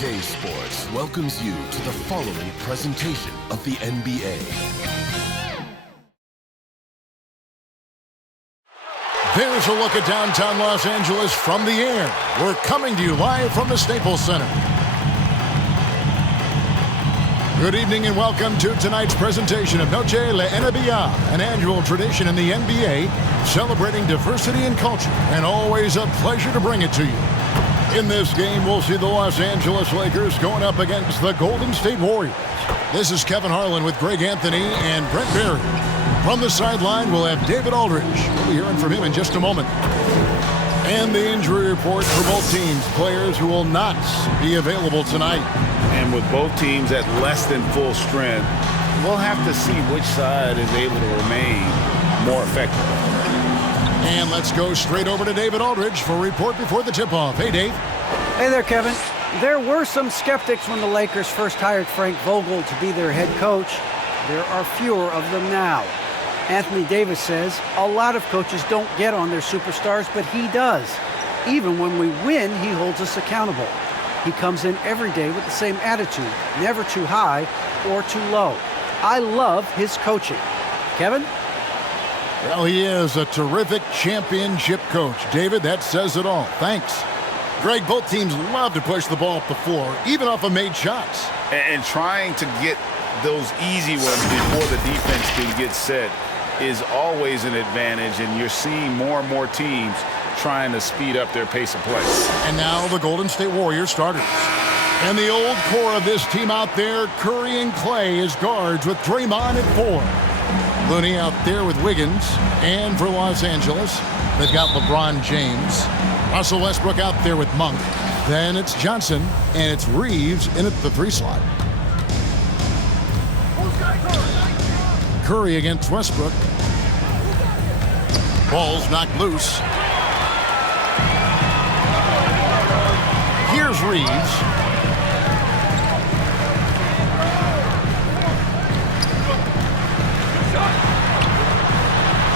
2K Sports welcomes you to the following presentation of the NBA. There's a look at downtown Los Angeles from the air. We're coming to you live from the Staples Center. Good evening and welcome to tonight's presentation of Noche La NBA, an annual tradition in the NBA celebrating diversity and culture, and always a pleasure to bring it to you. In this game, we'll see the Los Angeles Lakers going up against the Golden State Warriors. This is Kevin Harlan with Greg Anthony and Brent Barry. From the sideline, we'll have David Aldridge. We'll be hearing from him in just a moment. And the injury report for both teams, players who will not be available tonight. And with both teams at less than full strength, we'll have to see which side is able to remain more effective. And let's go straight over to David Aldridge for a report before the tip-off. Hey, Dave. Hey there, Kevin. There were some skeptics when the Lakers first hired Frank Vogel to be their head coach. There are fewer of them now. Anthony Davis says a lot of coaches don't get on their superstars, but he does. Even when we win, he holds us accountable. He comes in every day with the same attitude, never too high or too low. I love his coaching. Kevin? Well, he is a terrific championship coach. David, that says it all. Thanks. Greg, both teams love to push the ball up the floor, even off of made shots. And trying to get those easy ones before the defense can get set is always an advantage, and you're seeing more and more teams trying to speed up their pace of play. And now the Golden State Warriors starters. And the old core of this team out there, Curry and Clay as guards with Draymond at 4. Looney out there with Wiggins. And for Los Angeles, they've got LeBron James. Russell Westbrook out there with Monk. Then it's Johnson, and it's Reeves in at the 3 slot. Curry against Westbrook. Ball's knocked loose. Here's Reeves.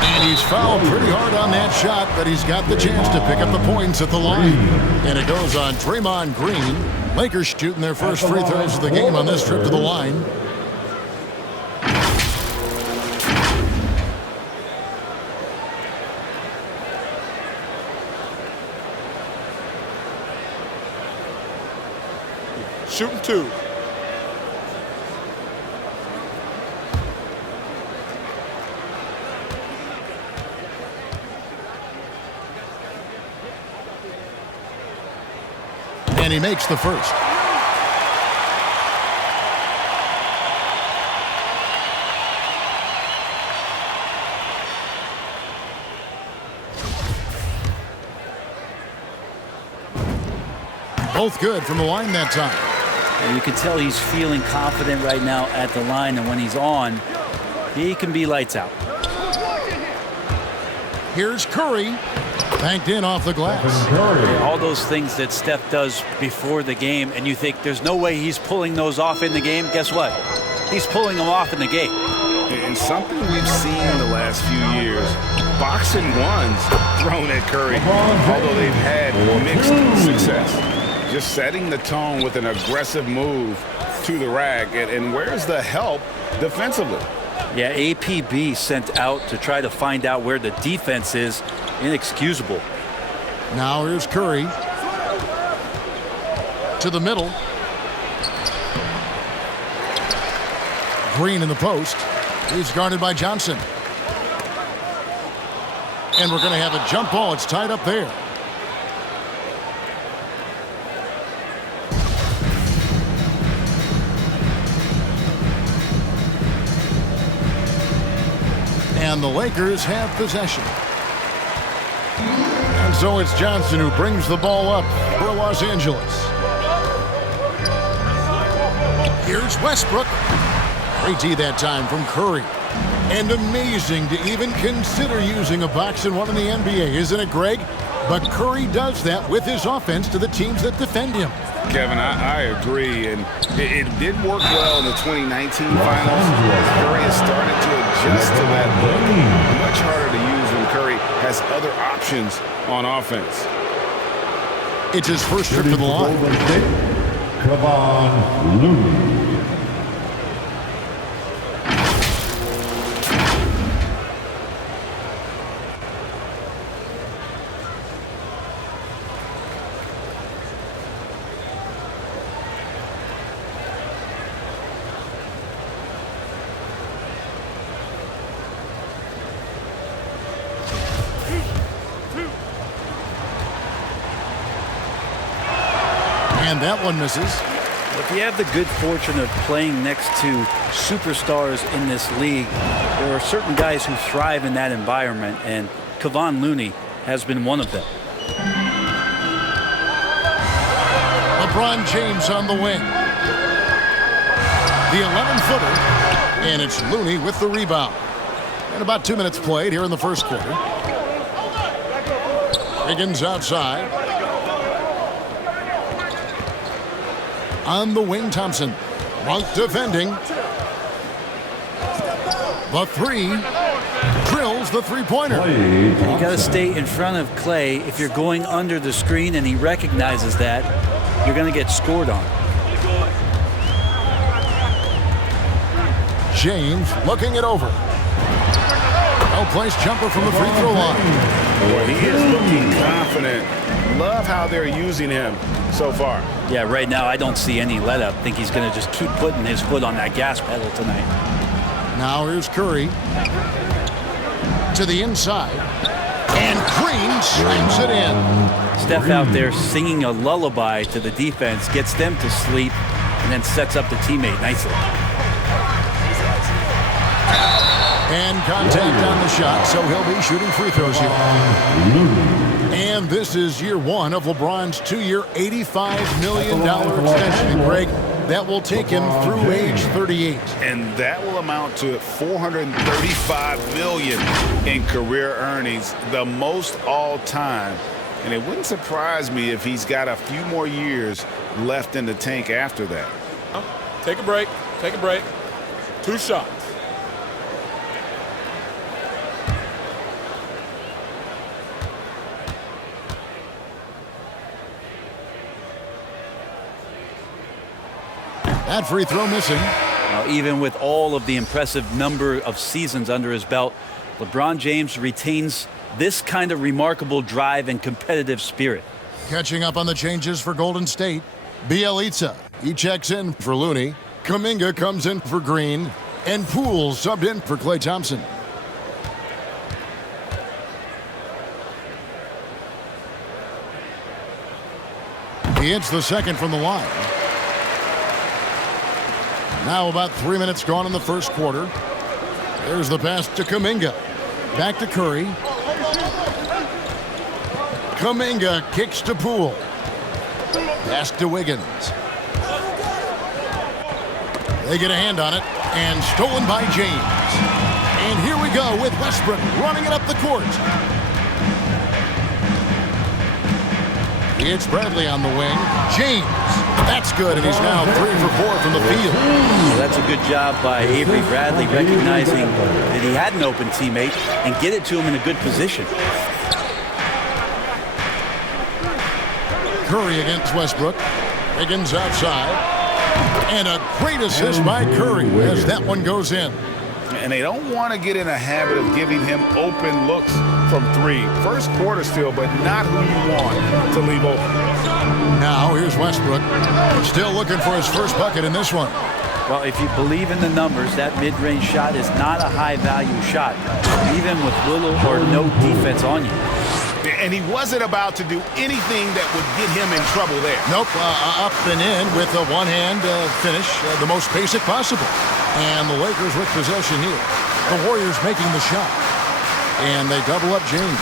And he's fouled pretty hard on that shot, but he's got the chance to pick up the points at the line. And it goes on Draymond Green. Lakers shooting their first free throws of the game on this trip to the line. Shooting 2. And he makes the first. Both good from the line that time. And you can tell he's feeling confident right now at the line, and when he's on, he can be lights out. Here's Curry, banked in off the glass. All those things that Steph does before the game, and you think there's no way he's pulling those off in the game. Guess what? He's pulling them off in the game. And something we've seen in the last few years, boxing ones thrown at Curry, although they've had mixed success. Just setting the tone with an aggressive move to the rack. And where's the help defensively? Yeah, APB sent out to try to find out where the defense is. Inexcusable. Now here's Curry. To the middle. Green in the post. He's guarded by Johnson. And we're going to have a jump ball. It's tied up there. And the Lakers have possession. And so it's Johnson who brings the ball up for Los Angeles. Here's Westbrook. Great D that time from Curry. And amazing to even consider using a box and one in the NBA, isn't it, Greg? But Curry does that with his offense to the teams that defend him. Kevin, I agree, and it did work well in the 2019 finals. Curry has started to adjust to that look. Much harder to use when Curry has other options on offense. It's his first trip to the line. Kevon Looney. And that one misses. If you have the good fortune of playing next to superstars in this league, there are certain guys who thrive in that environment, and Kevon Looney has been one of them. LeBron James on the wing. The 11-footer, and it's Looney with the rebound. And about 2 minutes played here in the first quarter. Higgins outside. On the wing, Thompson. Monk defending. The three. Drills the three-pointer. You got to stay in front of Clay. If you're going under the screen and he recognizes that, you're going to get scored on. James looking it over. Well-placed jumper from the free throw line. Boy, he is looking confident. Love how they're using him so far. Yeah, right now I don't see any let up. I think he's going to just keep putting his foot on that gas pedal tonight. Now here's Curry. To the inside. And Green slams it in. Steph out there singing a lullaby to the defense, gets them to sleep, and then sets up the teammate nicely. And contact on the shot, so he'll be shooting free throws here. And this is year one of LeBron's 2-year, $85 million extension. And Greg, that will take him through age 38. And that will amount to $435 million in career earnings, the most all time. And it wouldn't surprise me if he's got a few more years left in the tank after that. Take a break. Take a break. 2 shots. That free throw missing. Even with all of the impressive number of seasons under his belt, LeBron James retains this kind of remarkable drive and competitive spirit. Catching up on the changes for Golden State. Bielitsa, he checks in for Looney. Kuminga comes in for Green. And Poole subbed in for Klay Thompson. He hits the second from the line. Now about 3 minutes gone in the first quarter. There's the pass to Kuminga. Back to Curry. Kuminga kicks to Poole. Pass to Wiggins. They get a hand on it, and stolen by James. And here we go with Westbrook running it up the court. It's Bradley on the wing. James. That's good, and he's now 3 for 4 from the field. Well, that's a good job by Avery Bradley, recognizing that he had an open teammate and get it to him in a good position. Curry against Westbrook. Higgins outside. And a great assist by Curry as that one goes in. And they don't want to get in a habit of giving him open looks from 3. First quarter still, but not who you want to leave open. Now here's Westbrook. Still looking for his first bucket in this one. Well, if you believe in the numbers, that mid-range shot is not a high-value shot, even with little or no defense on you. And he wasn't about to do anything that would get him in trouble there. Nope, up and in with a one-hand finish, the most basic possible. And the Lakers with possession here. The Warriors making the shot. And they double up James.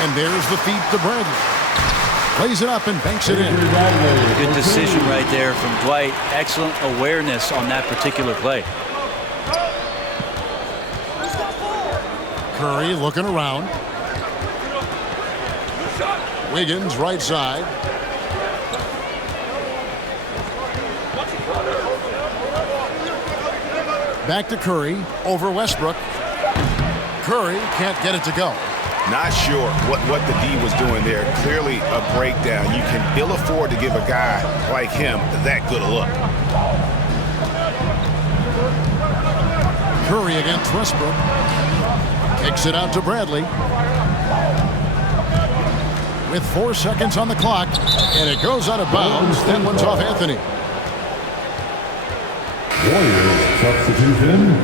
And there's the feed to Bradley. Plays it up and banks it in. Good decision right there from Dwight. Excellent awareness on that particular play. Curry looking around. Wiggins right side. Back to Curry over Westbrook. Curry can't get it to go. Not sure what the D was doing there. Clearly a breakdown. You can ill afford to give a guy like him that good a look. Curry against Westbrook. Kicks it out to Bradley. With 4 seconds on the clock, and it goes out of bounds. That one's off Anthony. Warriors substitution.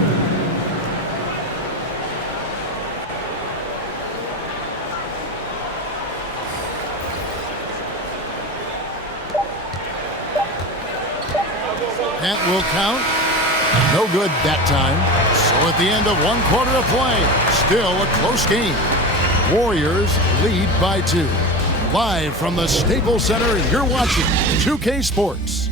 That will count. No good that time. So at the end of 1 quarter of play, still a close game. Warriors lead by 2. Live from the Staples Center, you're watching 2K Sports.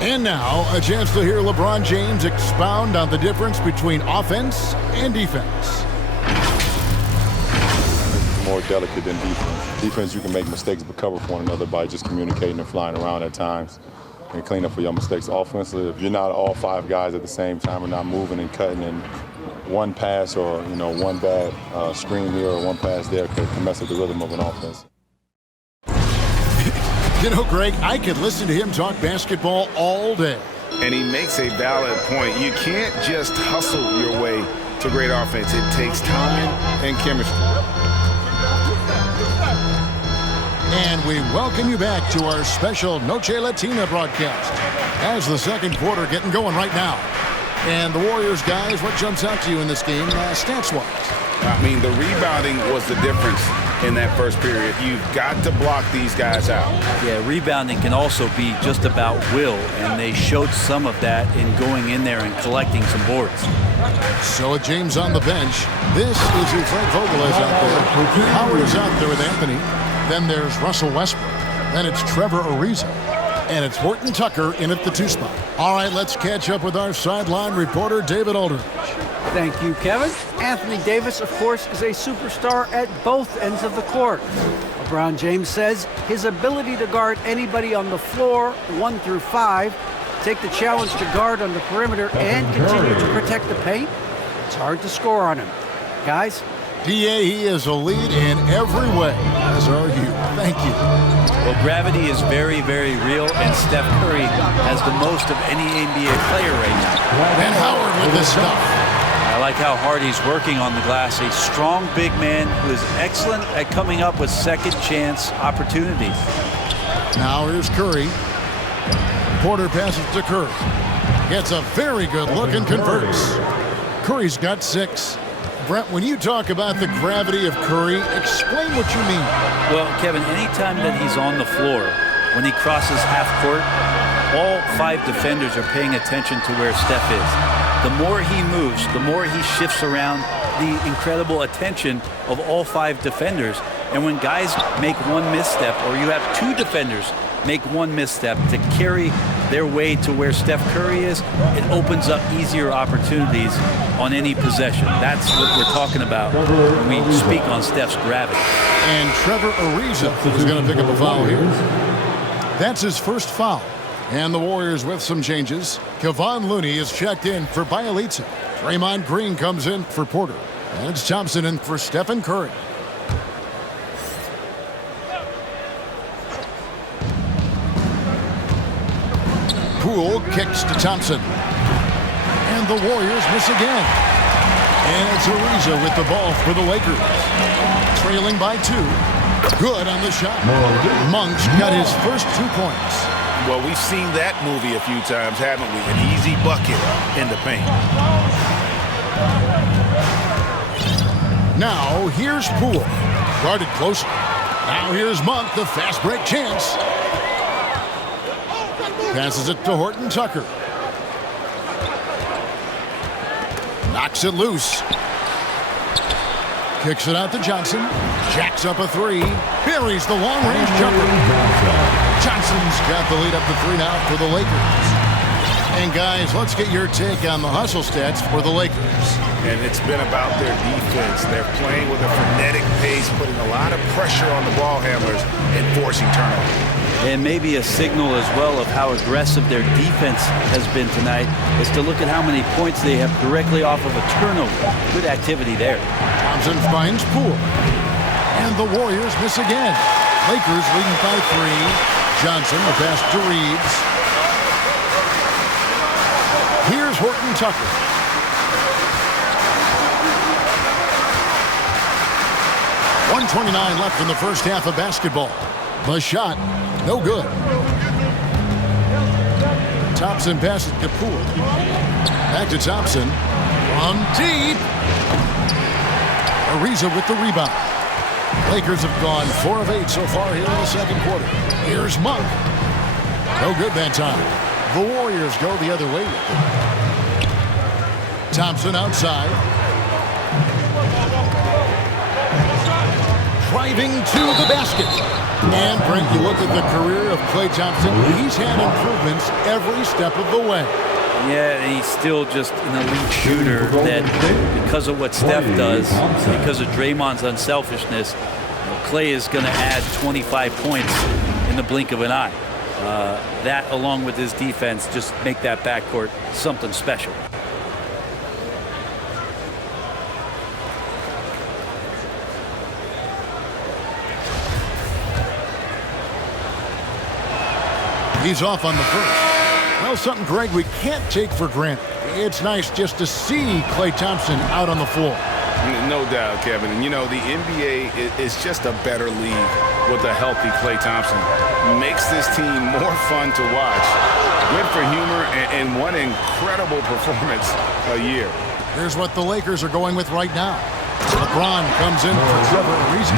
And now, a chance to hear LeBron James expound on the difference between offense and defense. More delicate than defense. Defense, you can make mistakes but cover for one another by just communicating and flying around at times and clean up for your mistakes. Offensively, if you're not all 5 guys at the same time or not moving and cutting in one pass or, one bad screen here or one pass there can mess with the rhythm of an offense. Greg, I could listen to him talk basketball all day. And he makes a valid point. You can't just hustle your way to great offense. It takes time and chemistry. And we welcome you back to our special Noche Latina broadcast as the second quarter getting going right now. And the Warriors, guys, what jumps out to you in this game stats-wise? I mean, the rebounding was the difference in that first period. You've got to block these guys out. Yeah, rebounding can also be just about will, and they showed some of that in going in there and collecting some boards. So with James on the bench, this is who Frank Vogel is out there. Howard is out there with Anthony. Then there's Russell Westbrook. Then it's Trevor Ariza. And it's Horton Tucker in at the 2 spot. All right, let's catch up with our sideline reporter, David Aldridge. Thank you, Kevin. Anthony Davis, of course, is a superstar at both ends of the court. LeBron James says his ability to guard anybody on the floor, 1 through 5, take the challenge to guard on the perimeter, and continue to protect the paint, it's hard to score on him. Guys? He is a lead in every way, as are you. Thank you. Well, gravity is very, very real, and Steph Curry has the most of any NBA player right now. And Howard with this stuff. I like how hard he's working on the glass. A strong big man who is excellent at coming up with second chance opportunities. Now here's Curry. Porter passes to Curry. Gets a very good look and converts. Curry's got 6. Brent, when you talk about the gravity of Curry, explain what you mean. Well, Kevin, anytime that he's on the floor, when he crosses half court, all 5 defenders are paying attention to where Steph is. The more he moves, the more he shifts around, the incredible attention of all 5 defenders. And when guys make one misstep, or you have 2 defenders make one misstep to carry their way to where Steph Curry is, it opens up easier opportunities on any possession. That's what we're talking about when we speak on Steph's gravity. And Trevor Ariza is going to pick up a foul here. That's his first foul. And the Warriors with some changes. Kevon Looney is checked in for Bielitsa. Draymond Green comes in for Porter. And it's Thompson in for Stephen Curry. Poole kicks to Thompson. And the Warriors miss again. And it's Ariza with the ball for the Lakers. Trailing by 2. Good on the shot. Monk's got his first 2 points. Well, we've seen that movie a few times, haven't we? An easy bucket in the paint. Now, here's Poole. Guarded closely. Now here's Monk, the fast break chance. Passes it to Horton Tucker. Knocks it loose. Kicks it out to Johnson. Jacks up a 3. Buries the long-range jumper. Johnson's got the lead up to 3 now for the Lakers. And guys, let's get your take on the hustle stats for the Lakers. And it's been about their defense. They're playing with a frenetic pace, putting a lot of pressure on the ball handlers and forcing turnovers. And maybe a signal as well of how aggressive their defense has been tonight is to look at how many points they have directly off of a turnover. Good activity there. Thompson finds Poole. And the Warriors miss again. Lakers leading by 3. Johnson the pass to Reeves. Here's Horton Tucker. .129 left in the first half of basketball. The shot, no good. Thompson passes to Poole. Back to Thompson. From deep. Ariza with the rebound. Lakers have gone 4 of 8 so far here in the second quarter. Here's Monk. No good that time. The Warriors go the other way with it. Thompson outside. Driving to the basket. And Brent, you look at the career of Klay Thompson. He's had improvements every step of the way. Yeah, and he's still just an elite shooter that because of what Steph does, because of Draymond's unselfishness, Klay is going to add 25 points in the blink of an eye. That, along with his defense, just make that backcourt something special. He's off on the first. Well, something, Greg, we can't take for granted. It's nice just to see Klay Thompson out on the floor. No doubt, Kevin. And, you know, the NBA is just a better league with a healthy Klay Thompson. Makes this team more fun to watch. Good for humor and one incredible performance a year. Here's what the Lakers are going with right now. LeBron comes in for Trevor Ariza.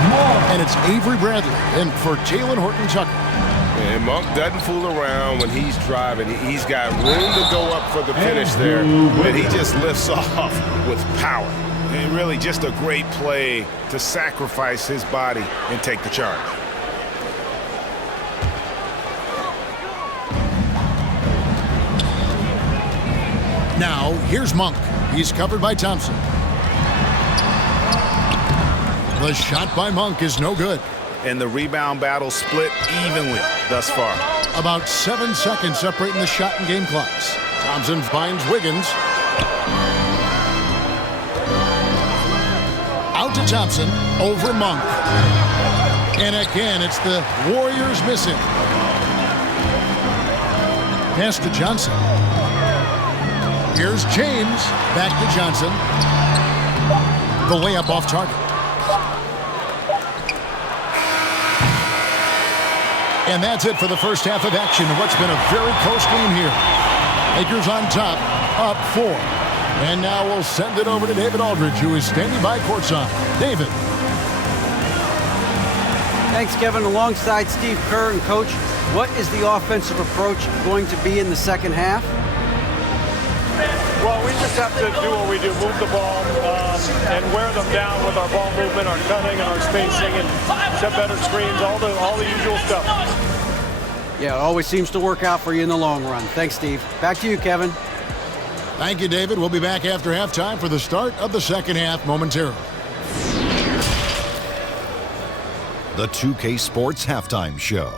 And it's Avery Bradley in for Talen Horton Tucker. And Monk doesn't fool around when he's driving. He's got room to go up for the finish there, and he just lifts off with power. And really just a great play to sacrifice his body and take the charge. Now, here's Monk. He's covered by Thompson. The shot by Monk is no good. And the rebound battle split evenly thus far. About 7 seconds separating the shot and game clocks. Thompson finds Wiggins. Out to Thompson, over Monk. And again, it's the Warriors missing. Pass to Johnson. Here's James, back to Johnson. The layup off target. And that's it for the first half of action. What's been a very close game here. Lakers on top, up 4. And now we'll send it over to David Aldridge, who is standing by courtside. David. Thanks, Kevin. Alongside Steve Kerr and Coach, what is the offensive approach going to be in the second half? Well, we just have to do what we do, move the ball and wear them down with our ball movement, our cutting, and our spacing, and set better screens, all the usual stuff. Yeah, it always seems to work out for you in the long run. Thanks, Steve. Back to you, Kevin. Thank you, David. We'll be back after halftime for the start of the second half momentarily. The 2K Sports Halftime Show.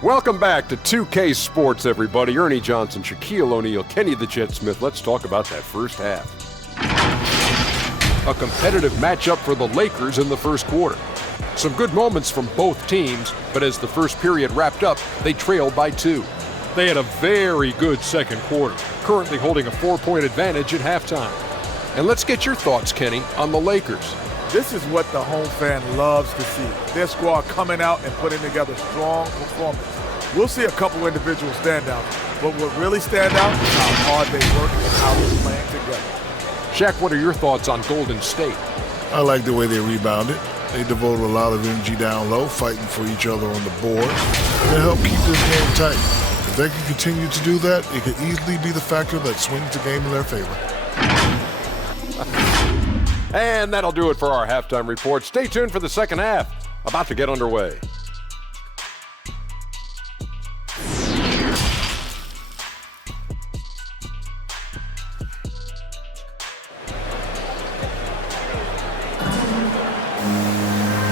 Welcome back to 2K Sports, everybody. Ernie Johnson, Shaquille O'Neal, Kenny the Jet Smith. Let's talk about that first half. A competitive matchup for the Lakers in the first quarter. Some good moments from both teams, but as the first period wrapped up, they trailed by 2. They had a very good second quarter, currently holding a 4-point advantage at halftime. And let's get your thoughts, Kenny, on the Lakers. This is what the home fan loves to see. Their squad coming out and putting together strong performance. We'll see a couple individual standouts, but what really stand out is how hard they work and how they're playing together. Shaq, what are your thoughts on Golden State? I like the way they rebounded. They devoted a lot of energy down low, fighting for each other on the board, and it helped keep this game tight. If they can continue to do that, it could easily be the factor that swings the game in their favor. And that'll do it for our halftime report. Stay tuned for the second half, about to get underway.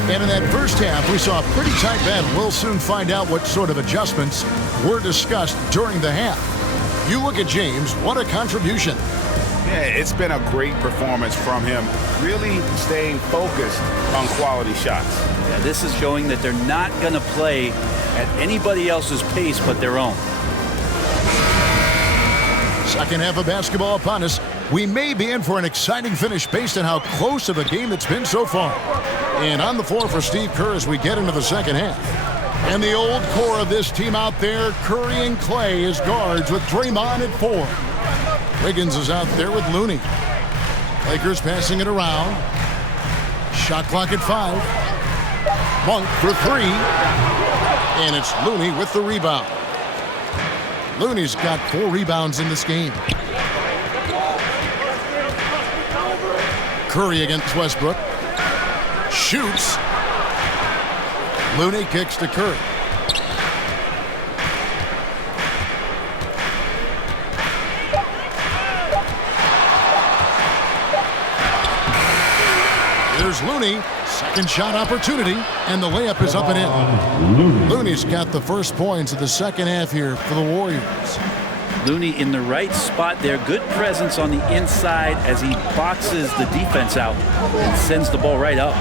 And in that first half, we saw a pretty tight battle. We'll soon find out what sort of adjustments were discussed during the half. You look at James, what a contribution. Yeah, it's been a great performance from him, really staying focused on quality shots. Yeah, this is showing that they're not going to play at anybody else's pace but their own. Second half of basketball upon us. We may be in for an exciting finish based on how close of a game it's been so far. And on the floor for Steve Kerr as we get into the second half. And the old core of this team out there, Curry and Clay as guards with Draymond at 4. Wiggins is out there with Looney. Lakers passing it around. Shot clock at 5. Monk for 3. And it's Looney with the rebound. Looney's got 4 rebounds in this game. Curry against Westbrook. Shoots. Looney kicks to Curry. Here's Looney. Second shot opportunity, and the layup is up and in. Looney's got the first points of the second half here for the Warriors. Looney in the right spot there. Good presence on the inside as he boxes the defense out and sends the ball right up.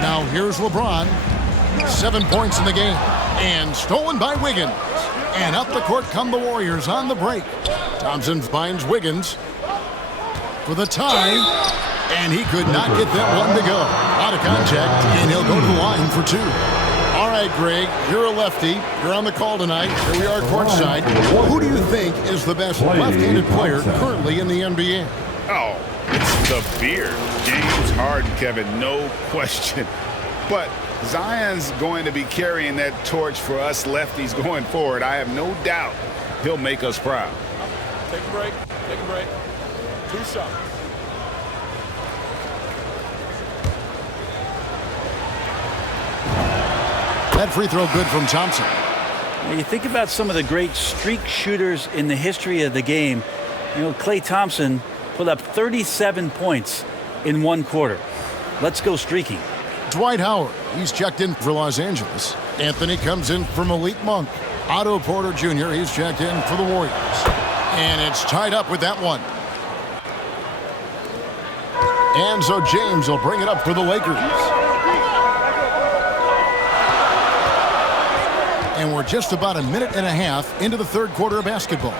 Now here's LeBron. 7 points in the game. And stolen by Wiggins. And up the court come the Warriors on the break. Thompson finds Wiggins for the tie. And he could not get that one to go. Out of contact, and he'll go to the line for 2. All right, Greg, you're a lefty. You're on the call tonight. Here we are courtside. Who do you think is the best left-handed player currently in the NBA? Oh, it's the beard. James Harden, Kevin, no question. But Zion's going to be carrying that torch for us lefties going forward. I have no doubt he'll make us proud. Take a break. Take a break. 2 shots. That free throw good from Thompson. Now you think about some of the great streak shooters in the history of the game. You know, Klay Thompson put up 37 points in 1 quarter. Let's go streaking. Dwight Howard, he's checked in for Los Angeles. Anthony comes in for Malik Monk. Otto Porter Jr., he's checked in for the Warriors. And it's tied up with that one. And so James will bring it up for the Lakers. And we're just about a minute and a half into the third quarter of basketball.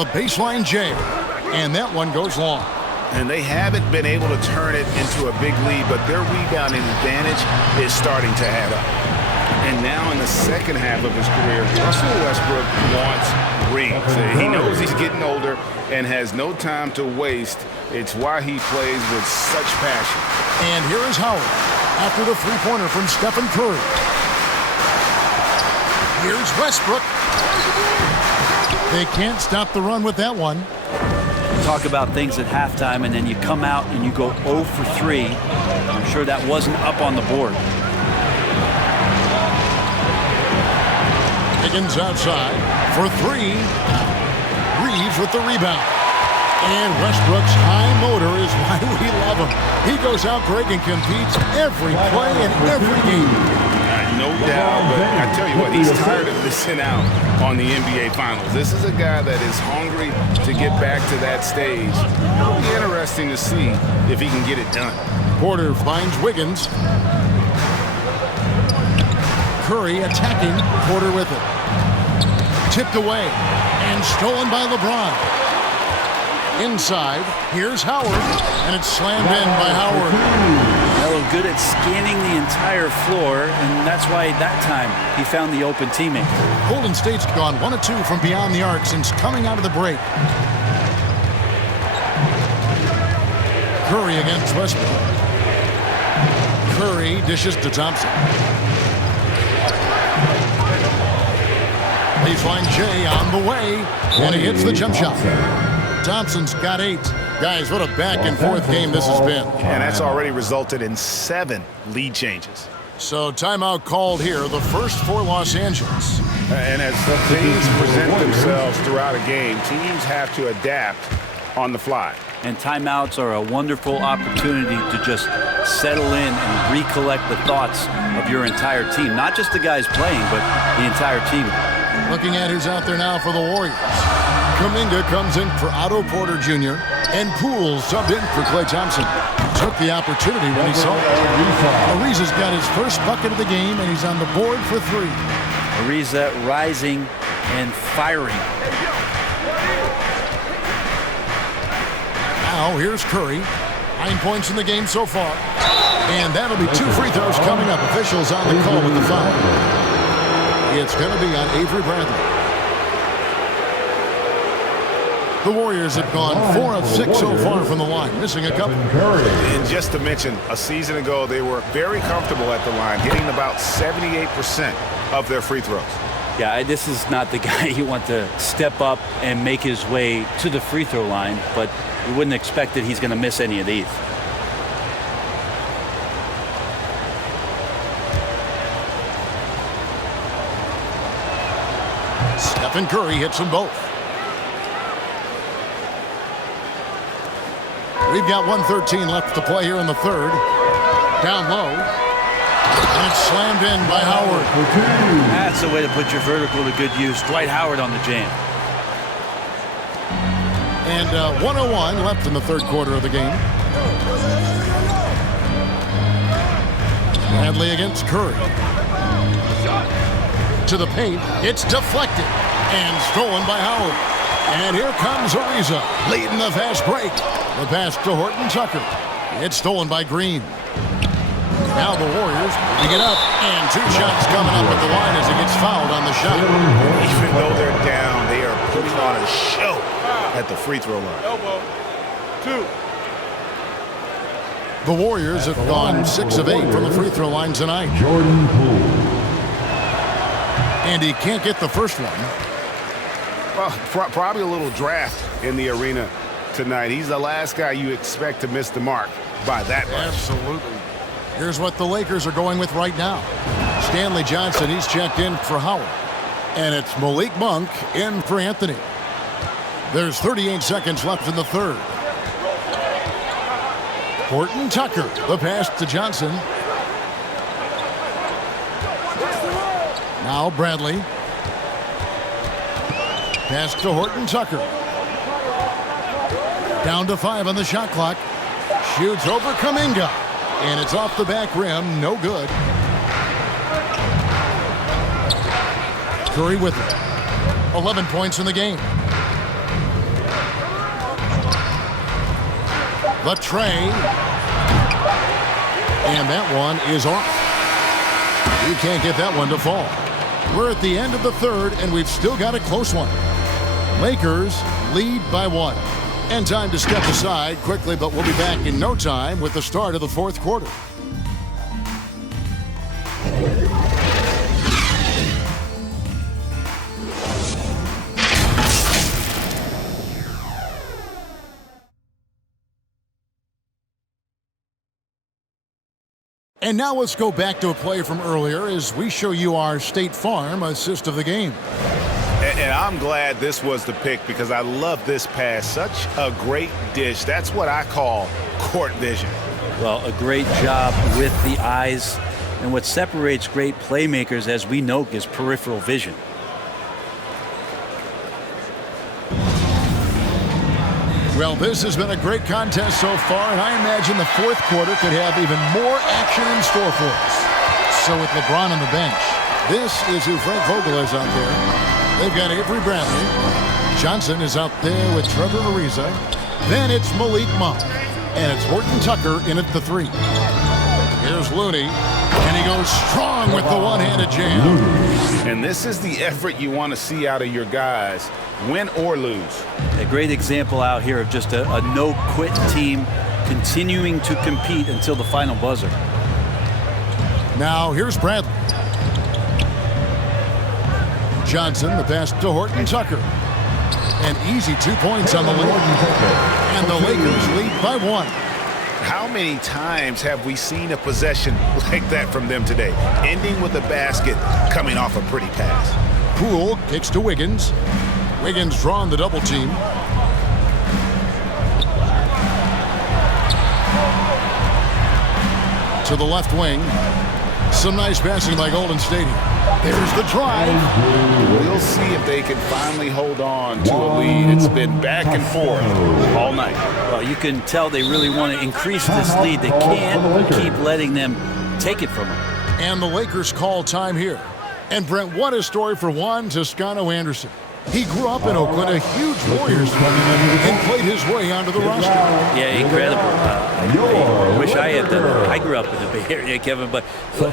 A baseline J, and that one goes long. And they haven't been able to turn it into a big lead, but their rebounding advantage is starting to add up. And now in the second half of his career, Russell Westbrook wants rings. He knows he's getting older and has no time to waste. It's why he plays with such passion. And here is Howard after the three-pointer from Stephen Curry. Here's Westbrook. They can't stop the run with that one. Talk about things at halftime, and then you come out and you go 0 for 3. I'm sure that wasn't up on the board. Higgins outside for 3. Reeves with the rebound. And Westbrook's high motor is why we love him. He goes out, Greg, and competes every play and every game. No doubt, but I tell you what, he's tired of missing out on the NBA Finals. This is a guy that is hungry to get back to that stage. It'll be interesting to see if he can get it done. Porter finds Wiggins. Curry attacking, Porter with it. Tipped away and stolen by LeBron. Inside, here's Howard, and it's slammed in by Howard. Well, good at scanning the entire floor, and that's why that time he found the open teammate. Golden State's gone 1 of 2 from beyond the arc since coming out of the break. Curry against Westbrook. Curry dishes to Thompson. Baseline J on the way, and he hits the jump shot. Thompson's got 8. Guys, what a back-and-forth game this has been. And that's already resulted in 7 lead changes. So timeout called here, the first for Los Angeles. And as things present themselves throughout a game, teams have to adapt on the fly. And timeouts are a wonderful opportunity to just settle in and recollect the thoughts of your entire team. Not just the guys playing, but the entire team. Looking at who's out there now for the Warriors. Kuminga comes in for Otto Porter Jr. and Poole subbed in for Klay Thompson. Took the opportunity when he saw it. Ariza's got his first bucket of the game, and he's on the board for 3. Ariza rising and firing. Now here's Curry. 9 points in the game so far. And that'll be 2 free throws coming up. Officials on the call with the foul. It's going to be on Avery Bradley. The Warriors have gone 4 of 6 so far from the line, missing a couple. And just to mention, a season ago, they were very comfortable at the line, hitting about 78% of their free throws. Yeah, this is not the guy you want to step up and make his way to the free throw line, but you wouldn't expect that he's going to miss any of these. Stephen Curry hits them both. We've got 1:13 left to play here in the third. Down low. And it's slammed in by Howard. That's the way to put your vertical to good use. Dwight Howard on the jam. And 1:01 left in the third quarter of the game. Bradley against Curry. To the paint. It's deflected. And stolen by Howard. And here comes Ariza, leading the fast break. The pass to Horton Tucker. It's stolen by Green. Now the Warriors pick it up, and 2 shots coming up at the line as he gets fouled on the shot. Even though they're down, they are putting on a show at the free throw line. Elbow. 2. The Warriors have gone 6 of 8 from the free throw line tonight. Jordan Poole. And he can't get the first one. Well, probably a little draft in the arena tonight. He's the last guy you expect to miss the mark by that much. Absolutely. Here's what the Lakers are going with right now. Stanley Johnson, he's checked in for Howard. And it's Malik Monk in for Anthony. There's 38 seconds left in the third. Horton Tucker, the pass to Johnson. Now Bradley. Pass to Horton Tucker. Down to 5 on the shot clock. Shoots over Kuminga. And it's off the back rim. No good. Curry with it. 11 points in the game. The tray. And that one is off. He can't get that one to fall. We're at the end of the third, and we've still got a close one. Lakers lead by 1. And time to step aside quickly, but we'll be back in no time with the start of the fourth quarter. And now let's go back to a play from earlier as we show you our State Farm assist of the game. And I'm glad this was the pick because I love this pass. Such a great dish. That's what I call court vision. Well, a great job with the eyes. And what separates great playmakers, as we know, is peripheral vision. Well, this has been a great contest so far, and I imagine the fourth quarter could have even more action in store for us. So with LeBron on the bench, this is who Frank Vogel is out there. They've got Avery Bradley. Johnson is out there with Trevor Ariza. Then it's Malik Monk. And it's Horton Tucker in at the 3. Here's Looney. And he goes strong with the one-handed jam. And this is the effort you want to see out of your guys, win or lose. A great example out here of just a no-quit team continuing to compete until the final buzzer. Now here's Bradley. Johnson, the pass to Horton Tucker. An easy 2 points on the lead. And the Lakers lead by 1. How many times have we seen a possession like that from them today, ending with a basket coming off a pretty pass? Poole kicks to Wiggins. Wiggins drawing the double team. to the left wing. Some nice passing by Golden State. There's the drive. We'll see if they can finally hold on to a lead. It's been back and forth all night. Well, you can tell they really want to increase this lead. They can't keep letting them take it from them. And the Lakers call time here. And Brent, what a story for Juan Toscano Anderson. He grew up in Oakland, a huge Warriors fan, and played his way onto the roster. Yeah, incredible. I wish I had done that. I grew up in the Bay Area, Kevin, but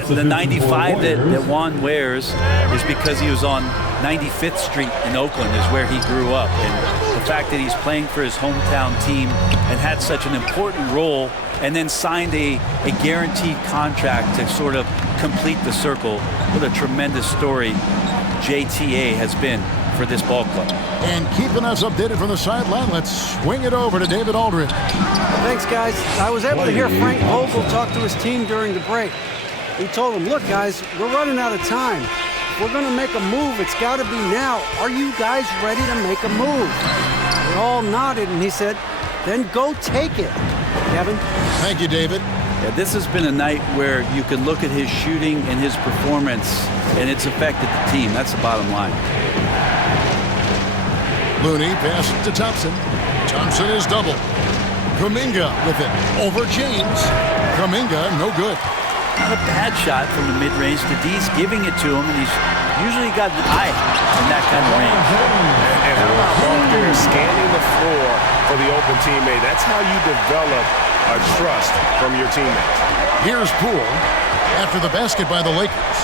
the 95 that Juan wears is because he was on 95th Street in Oakland is where he grew up. And the fact that he's playing for his hometown team and had such an important role and then signed a guaranteed contract to sort of complete the circle. What a tremendous story JTA has been for this ball club. And keeping us updated from the sideline, let's swing it over to David Aldridge. Thanks, guys. I was able to hear Frank Vogel talk to his team during the break. He told them, look, guys, we're running out of time. If we're going to make a move, it's got to be now. Are you guys ready to make a move? They all nodded, and he said, then go take it. Kevin? Thank you, David. Yeah, this has been a night where you can look at his shooting and his performance, and it's affected the team. That's the bottom line. Looney passes to Thompson. Thompson is double. Kuminga with it. Over James. Kuminga, no good. Not a bad shot from the mid-range. D's giving it to him, and he's usually got an eye in that kind of range. And how about Mark there scanning the floor for the open teammate? That's how you develop a trust from your teammates. Here's Poole after the basket by the Lakers.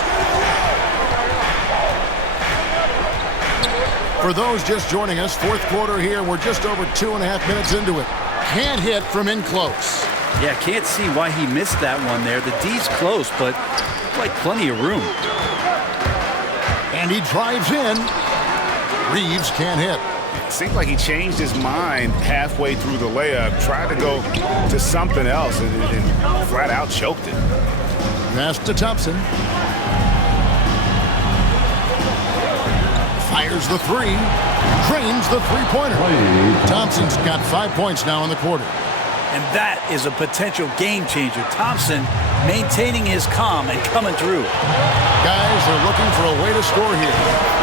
For those just joining us, fourth quarter here. We're just over 2.5 minutes into it. Can't hit from in close. Yeah, can't see why he missed that one there. The D's close, but like plenty of room. And he drives in. Reeves can't hit. It seemed like he changed his mind halfway through the layup, tried to go to something else, and flat out choked it. Pass to Thompson. Fires the three. Drains the three-pointer. Thompson's got 5 points now in the quarter. And that is a potential game changer. Thompson maintaining his calm and coming through. Guys are looking for a way to score here.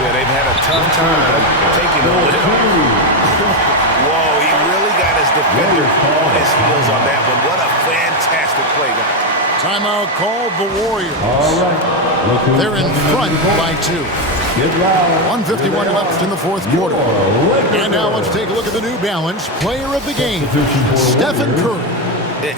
Yeah, they've had a tough time taking the lead. Whoa, he really got his defender on his heels on that one. What a fantastic play, guys. Timeout called the Warriors. They're in front by 2. 1:51 left in the fourth quarter. And now let's take a look at the New Balance player of the game, Stephen Curry.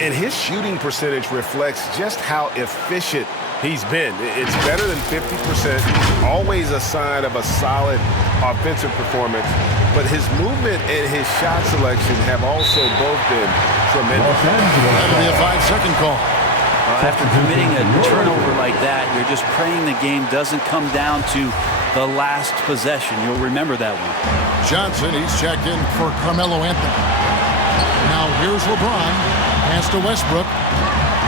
And his shooting percentage reflects just how efficient he's been. It's better than 50%, always a sign of a solid offensive performance. But his movement and his shot selection have also both been tremendous. That'll be a 5-second call. After committing a turnover like that, you're just praying the game doesn't come down to the last possession. You'll remember that one. Johnson, he's checked in for Carmelo Anthony. Now here's LeBron. Pass to Westbrook.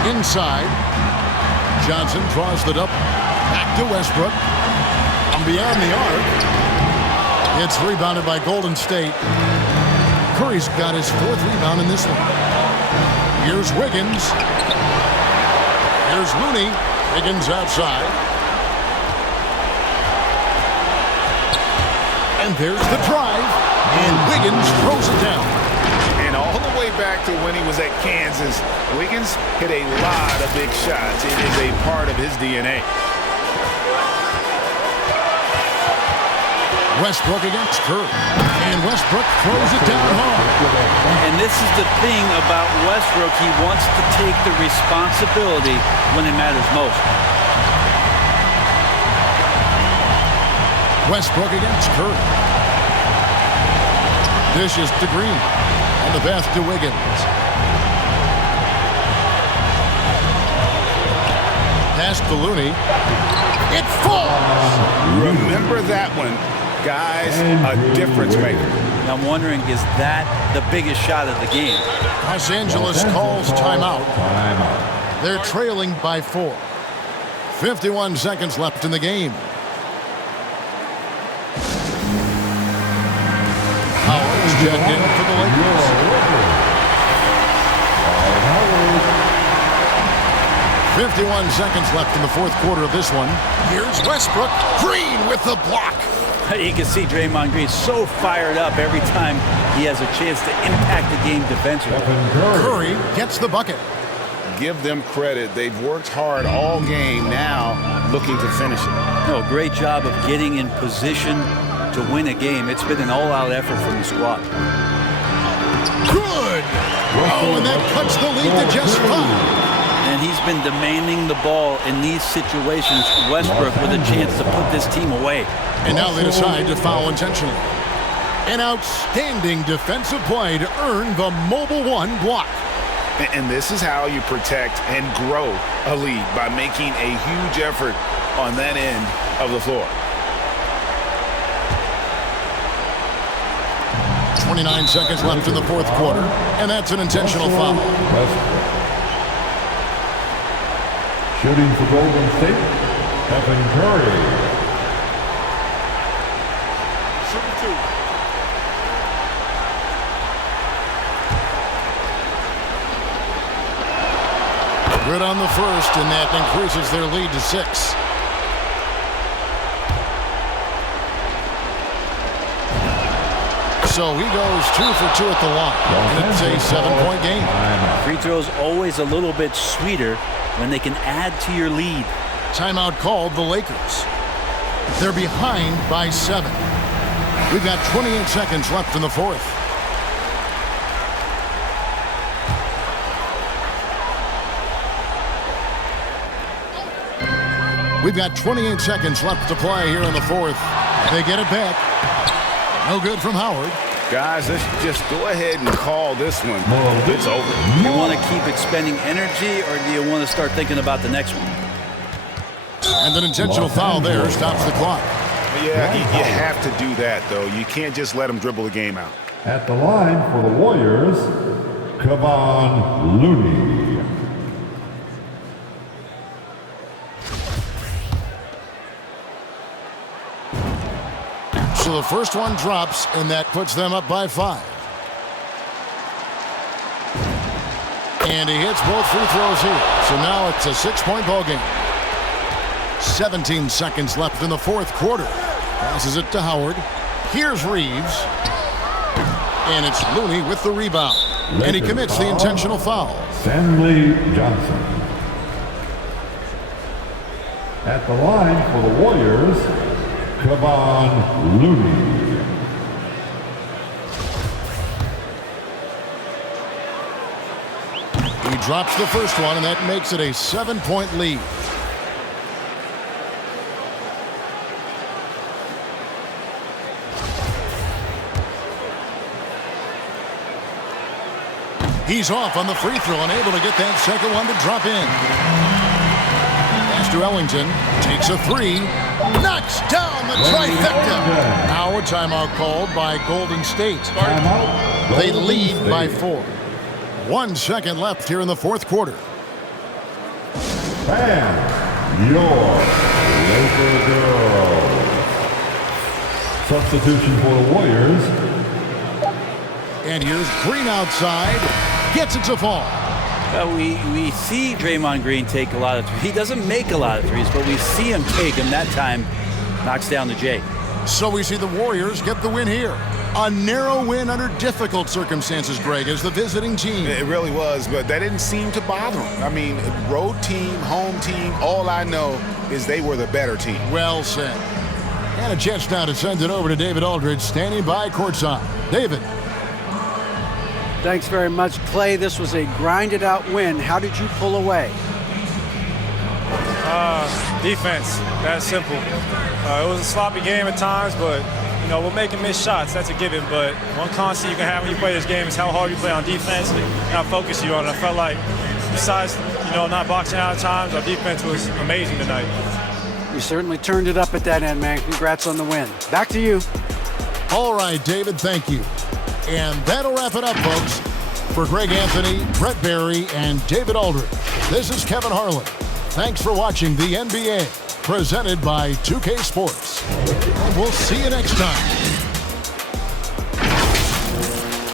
Inside. Johnson draws the double. Back to Westbrook. From beyond the arc. It's rebounded by Golden State. Curry's got his 4th rebound in this one. Here's Wiggins. Here's Looney. Wiggins outside. And there's the drive. And Wiggins throws it down. And all the way back to when he was at Kansas, Wiggins hit a lot of big shots. It is a part of his DNA. Westbrook against Curry. And Westbrook throws it down hard. And this is the thing about Westbrook. He wants to take the responsibility when it matters most. Westbrook against Curry. Dishes to Green. And the pass to Wiggins. Pass to Looney. It falls! Remember that one. Guys, a difference maker. I'm wondering, is that the biggest shot of the game? Los Angeles calls timeout. They're trailing by 4. 51 seconds left in the game. Howard's checked in for the Lakers. 51 seconds left in the fourth quarter of this one. Here's Westbrook. Green with the block. You can see Draymond Green so fired up every time he has a chance to impact the game defensively. Curry gets the bucket. Give them credit. They've worked hard all game, now looking to finish it. No, great job of getting in position to win a game. It's been an all-out effort from the squad. Good! Oh, and that cuts the lead to just 5. And he's been demanding the ball in these situations. Westbrook with a chance to put this team away. And now they decide to foul intentionally. An outstanding defensive play to earn the Mobile One block. And this is how you protect and grow a lead, by making a huge effort on that end of the floor. 29 seconds left in the fourth quarter, and that's an intentional foul. Shooting for Golden State, Stephen Curry. Shooting 2. Good on the first, and that increases their lead to 6. So he goes 2 for 2 at the line. It's a 7-point game. Free throws always a little bit sweeter when they can add to your lead. Timeout called the Lakers. They're behind by 7. We've got 28 seconds left in the fourth. We've got 28 seconds left to play here in the fourth. They get it back. No good from Howard. Guys, let's just go ahead and call this one. It's over. Do you want to keep expending energy, or do you want to start thinking about the next one? And an intentional foul there stops the clock. Yeah, you have to do that, though. You can't just let them dribble the game out. At the line for the Warriors, Kevon Looney. So the first one drops, and that puts them up by 5. And he hits both free throws here. So now it's a 6-point ball game. 17 seconds left in the fourth quarter. Passes it to Howard. Here's Reeves. And it's Looney with the rebound. And he commits the intentional foul. Stanley Johnson. At the line for the Warriors, Kevon Looney. He drops the first one, and that makes it a 7-point lead. He's off on the free throw, unable to get that second one to drop in. Pass to Ellington, takes a 3, knocks down the trifecta. Now a timeout called by Golden State. They lead by 4. 1 second left here in the fourth quarter. Bam! Your Laker girls. Substitution for the Warriors. And here's Green outside. Gets it to fall. We see Draymond Green take a lot of threes. He doesn't make a lot of threes, but we see him take them. That time, knocks down the J. So we see the Warriors get the win here. A narrow win under difficult circumstances, Greg, as the visiting team. It really was, but that didn't seem to bother them. I mean, road team, home team, all I know is they were the better team. Well said. And a chance now to send it over to David Aldridge, standing by courtside. David. Thanks very much, Clay. This was a grinded-out win. How did you pull away? Defense. That's simple. It was a sloppy game at times, but we're making missed shots. That's a given. But one constant you can have when you play this game is how hard you play on defense and how focused you are. And I felt like, besides not boxing out at times, our defense was amazing tonight. You certainly turned it up at that end, man. Congrats on the win. Back to you. All right, David. Thank you. And that'll wrap it up, folks. For Greg Anthony, Brett Barry, and David Aldridge, this is Kevin Harlan. Thanks for watching the NBA, presented by 2K Sports. And we'll see you next time.